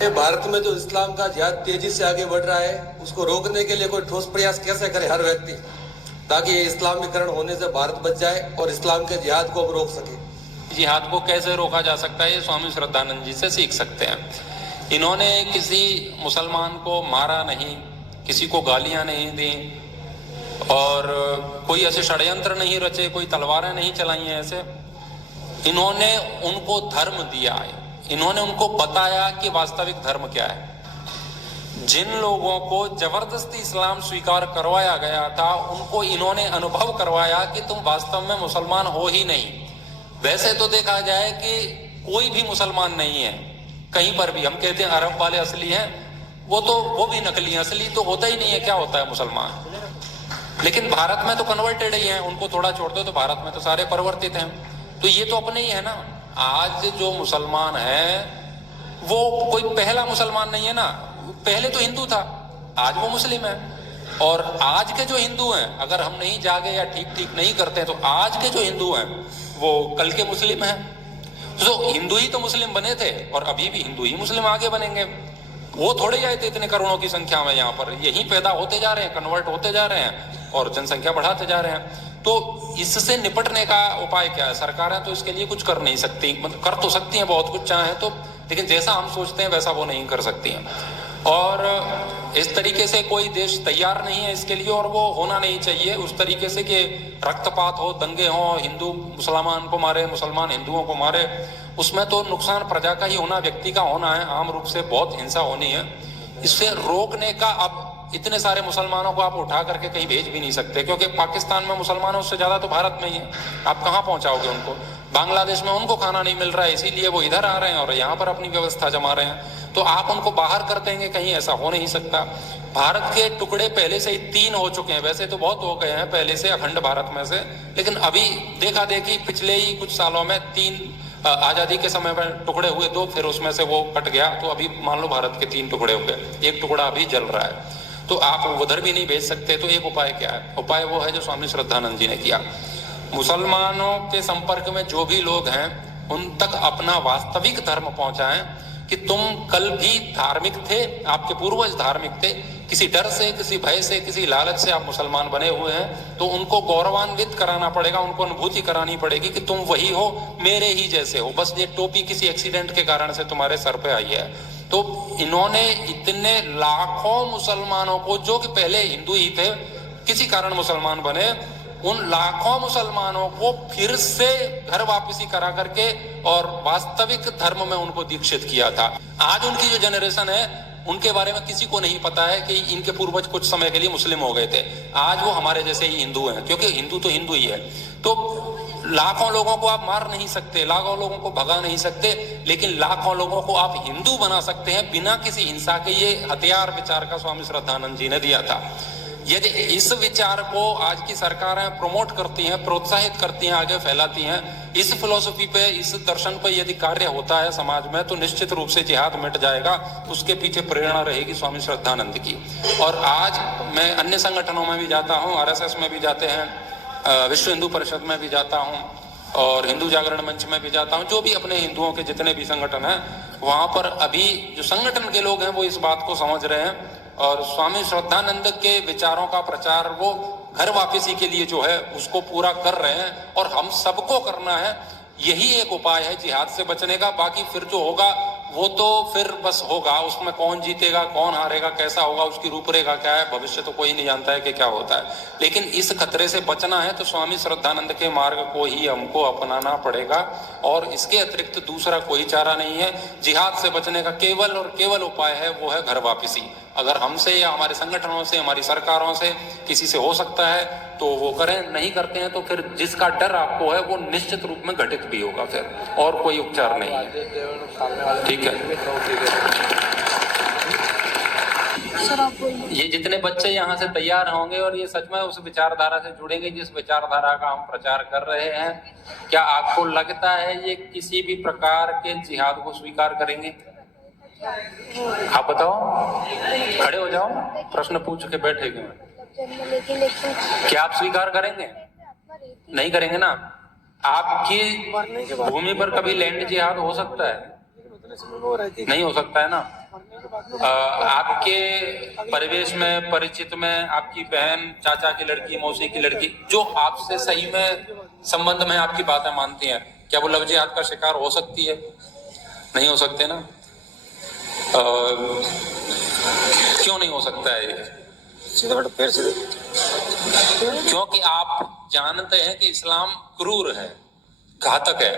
भारत में जो इस्लाम का जिहाद तेजी से आगे बढ़ रहा है, उसको रोकने के लिए कोई ठोस प्रयास कैसे करे हर व्यक्ति, ताकि ये इस्लामीकरण होने से भारत बच जाए और इस्लाम के जिहाद को अब रोक सके। जिहाद को कैसे रोका जा सकता है, ये स्वामी श्रद्धानंद जी से सीख सकते हैं। इन्होंने किसी मुसलमान को मारा नहीं, किसी को गालियां नहीं दी और कोई ऐसे षड्यंत्र नहीं रचे, कोई तलवारें नहीं चलाई हैं ऐसे। इन्होंने उनको धर्म दिया है, इन्होंने उनको बताया कि वास्तविक धर्म क्या है। जिन लोगों को जबरदस्ती इस्लाम स्वीकार करवाया गया था, उनको इन्होंने अनुभव करवाया कि तुम वास्तव में मुसलमान हो ही नहीं। वैसे तो देखा जाए कि कोई भी मुसलमान नहीं है कहीं पर भी। हम कहते हैं अरब वाले असली हैं, वो भी नकली हैं, असली तो होता ही नहीं है। क्या होता है मुसलमान? लेकिन भारत में तो कन्वर्टेड ही हैं, उनको थोड़ा छोड़ दो तो भारत में तो सारे परिवर्तित हैं। तो ये तो अपने ही है ना। आज जो मुसलमान है वो कोई पहला मुसलमान नहीं है ना, पहले तो हिंदू था, आज वो मुस्लिम है। और आज के जो हिंदू हैं, अगर हम नहीं जागे या ठीक नहीं करते तो आज के जो हिंदू हैं वो कल के मुस्लिम हैं। तो हिंदू ही तो मुस्लिम बने थे और अभी भी हिंदू ही मुस्लिम आगे बनेंगे। वो थोड़े आए थे इतने करोड़ों की संख्या में, यहाँ पर यही पैदा होते जा रहे हैं, कन्वर्ट होते जा रहे हैं और जनसंख्या बढ़ाते जा रहे हैं। तो इससे निपटने का उपाय क्या है? सरकारें तो इसके लिए कुछ कर नहीं सकती, मतलब कर तो सकती हैं बहुत कुछ चाहे तो, लेकिन जैसा हम सोचते हैं वैसा वो नहीं कर सकती हैं। और इस तरीके से कोई देश तैयार नहीं है इसके लिए, और वो होना नहीं चाहिए उस तरीके से कि रक्तपात हो, दंगे हो, हिंदू मुसलमान को मारे, मुसलमान हिंदुओं को मारे। उसमें तो नुकसान प्रजा का ही होना, व्यक्ति का होना है, आम रूप से बहुत हिंसा होनी है। इससे रोकने का, अब इतने सारे मुसलमानों को आप उठा करके कहीं भेज भी नहीं सकते, क्योंकि पाकिस्तान में मुसलमानों से ज्यादा तो भारत में ही है। आप कहाँ पहुंचाओगे उनको? बांग्लादेश में उनको खाना नहीं मिल रहा है, इसीलिए वो इधर आ रहे हैं और यहाँ पर अपनी व्यवस्था जमा रहे हैं। तो आप उनको बाहर कर देंगे कहीं? ऐसा हो नहीं सकता। भारत के टुकड़े पहले से ही 3 हो चुके हैं, वैसे तो बहुत हो गए हैं पहले से अखंड भारत में से, लेकिन अभी देखा देखी पिछले ही कुछ सालों में 3 आजादी के समय में टुकड़े हुए 2, फिर उसमें से वो कट गया, तो अभी मान लो भारत के 3 टुकड़े हो गए, 1 टुकड़ा अभी जल रहा है। तो आप उधर भी नहीं भेज सकते। तो एक उपाय क्या है? उपाय वो है जो स्वामी श्रद्धानंद जी ने किया। मुसलमानों के संपर्क में जो भी लोग हैं उन तक अपना वास्तविक धर्म पहुंचाएं कि तुम कल भी धार्मिक थे, आपके पूर्वज धार्मिक थे, किसी डर से, किसी भय से, किसी लालच से आप मुसलमान बने हुए हैं। तो उनको गौरवान्वित कराना पड़ेगा, उनको अनुभूति करानी पड़ेगी कि तुम वही हो, मेरे ही जैसे हो, बस ये टोपी किसी एक्सीडेंट के कारण से तुम्हारे सर पे आई है। तो इन्होंने इतने लाखों मुसलमानों को, जो कि पहले हिंदू ही थे, किसी कारण मुसलमान बने, उन लाखों मुसलमानों को फिर से घर वापसी करा करके और वास्तविक धर्म में उनको दीक्षित किया था। आज उनकी जो जनरेशन है उनके बारे में किसी को नहीं पता है कि इनके पूर्वज कुछ समय के लिए मुस्लिम हो गए थे। आज वो हमारे जैसे ही हिंदू हैं, क्योंकि हिंदू तो हिंदू ही है। तो लाखों लोगों को आप मार नहीं सकते, लाखों लोगों को भगा नहीं सकते, लेकिन लाखों लोगों को आप हिंदू बना सकते हैं बिना किसी हिंसा के। ये हथियार विचार का स्वामी श्रद्धानंद जी ने दिया था। यदि इस विचार को आज की सरकारें प्रमोट करती हैं, प्रोत्साहित करती हैं, आगे फैलाती हैं, इस फिलॉसफी पे, इस दर्शन पे यदि कार्य होता है समाज में, तो निश्चित रूप से जिहाद मिट जाएगा। उसके पीछे प्रेरणा रहेगी स्वामी श्रद्धानंद की। और आज मैं अन्य संगठनों में भी जाता हूँ, आरएसएस में भी जाते हैं, विश्व हिंदू परिषद में भी जाता हूँ और हिंदू जागरण मंच में भी जाता हूँ, जो भी अपने हिंदुओं के जितने भी संगठन हैं, वहां पर अभी जो संगठन के लोग हैं वो इस बात को समझ रहे हैं और स्वामी श्रद्धानंद के विचारों का प्रचार वो घर वापसी के लिए जो है उसको पूरा कर रहे हैं। और हम सबको करना है, यही एक उपाय है जिहाद से बचने का। बाकी फिर जो होगा वो तो फिर बस होगा, उसमें कौन जीतेगा, कौन हारेगा, कैसा होगा, उसकी रूपरेखा क्या है, भविष्य तो कोई नहीं जानता है कि क्या होता है। लेकिन इस खतरे से बचना है तो स्वामी श्रद्धानंद के मार्ग को ही हमको अपनाना पड़ेगा और इसके अतिरिक्त दूसरा कोई चारा नहीं है। जिहाद से बचने का केवल और केवल उपाय है, वो है घर वापसी। अगर हमसे या हमारे संगठनों से, हमारी सरकारों से, किसी से हो सकता है तो वो करें, नहीं करते हैं तो फिर जिसका डर आपको है वो निश्चित रूप में घटित भी होगा, फिर और कोई उपचार नहीं है। ठीक है। ये जितने बच्चे यहाँ से तैयार होंगे और ये सच में उस विचारधारा से जुड़ेंगे जिस विचारधारा का हम प्रचार कर रहे हैं, क्या आपको लगता है ये किसी भी प्रकार के जिहाद को स्वीकार करेंगे? आप बताओ, खड़े हो जाओ, प्रश्न पूछ के बैठेंगे। क्या आप स्वीकार करेंगे? नहीं करेंगे ना। आपकी भूमि पर कभी लैंड जिहाद हो सकता है? इसमें वो रहती नहीं हो सकता है ना। मरने के बाद में आपके परिवेश में, परिचित में, आपकी बहन, चाचा की लड़की, मौसी की लड़की जो आपसे सही में संबंध में आपकी बातें मानती हैं, क्या वो लव जिहाद का शिकार हो सकती है? नहीं हो सकते ना। क्यों नहीं हो सकता है ये? सीधे बेटा पैर सीधे। क्योंकि आप जानते हैं कि इस्लाम क्रूर है, घातक है।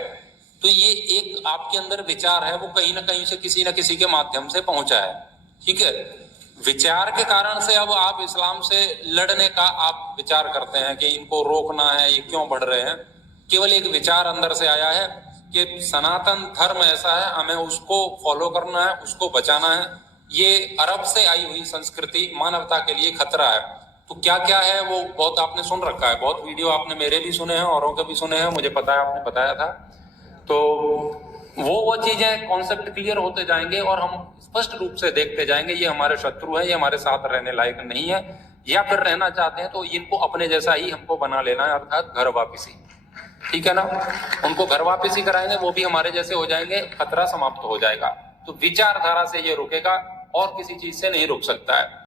तो ये एक आपके अंदर विचार है, वो कहीं ना कहीं से किसी न किसी के माध्यम से पहुंचा है, ठीक है। विचार के कारण से अब आप इस्लाम से लड़ने का आप विचार करते हैं कि इनको रोकना है, ये क्यों बढ़ रहे हैं। केवल एक विचार अंदर से आया है कि सनातन धर्म ऐसा है, हमें उसको फॉलो करना है, उसको बचाना है। ये अरब से आई हुई संस्कृति मानवता के लिए खतरा है। तो क्या क्या है वो बहुत आपने सुन रखा है, बहुत वीडियो आपने मेरे भी सुने हैं, औरों के भी सुने हैं, मुझे पता है, आपने बताया था। तो वो चीजें, कॉन्सेप्ट क्लियर होते जाएंगे और हम स्पष्ट रूप से देखते जाएंगे ये हमारे शत्रु है, ये हमारे साथ रहने लायक नहीं है, या फिर रहना चाहते हैं तो इनको अपने जैसा ही हमको बना लेना है, अर्थात घर वापसी, ठीक है ना। उनको घर वापसी कराएंगे, वो भी हमारे जैसे हो जाएंगे, खतरा समाप्त हो जाएगा। तो विचारधारा से ये रुकेगा और किसी चीज से नहीं रुक सकता है।